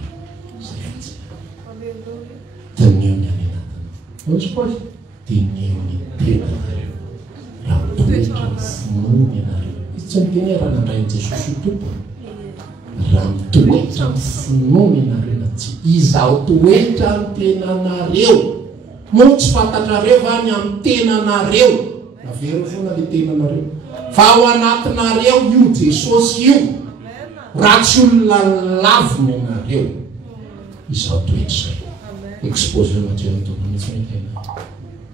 zay atsy dineo ny any anatiny ozy koa dineo ny tenanareo raha mitoetra ny finoany ianareo izy tsy miteny raha nandrainy jesosy tompo raha mitoetra ny finoany ianareo na tsy izaho toetra ny tenanareo moa tsy fantatrareo va ny amin'ny tenanareo naveriny foana le tenanareo fa ao anatinareo io jesosy io raha tsy olona laviny ianareo izaho toetra zay expose mateo ny tompony tsy mitena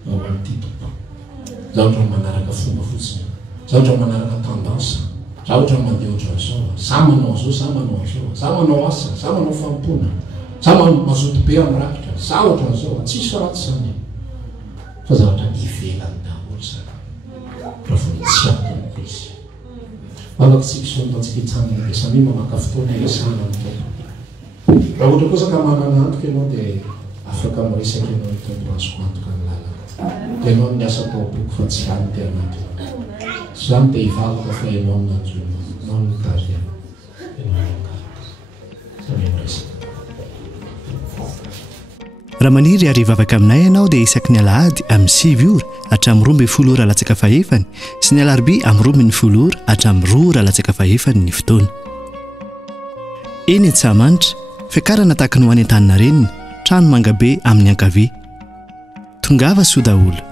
ao amin'ity tompo za ohatra manaraka fomba fotsiny za ohatra manaraka tendansa za ohatra mandeha ohatran'izao za manao zao za manao zao za manao asa za manao fampona za mazoto be amin'ny rakitra za ohatran'izao tsisy ratsy zany fa za ohatra ivelany daholo zany raha vao tsy atonoko izy afaka tsika sontatsika hitsangana be samy mamaka fotoana iasana ny tompo raha ohatra kosa ka manana antoka ianao dia afaka miresaka ianao ny tompo azoko antoka ny lalaka dia ianao ny asa tao boky fa tsy hany ty anaty zany dia hivalaka fa ianao ny nanjona ianao ny taria ianao ny angaraka samy miresaka raha maniry ary vavaka aminay ianao dia isaky ny alahady amin'ny 6 ora hatramin'ny 12 ora latsaka fahefany sy ny alarobia amin'ny 12 ora hatramin'ny 2 ora latsaka fahefany ny fotoana eny Antsahamanitra fiakarana tahaka ny ho any an-tanina renina trano mangabe amin'ny ankavia tongava soa daholo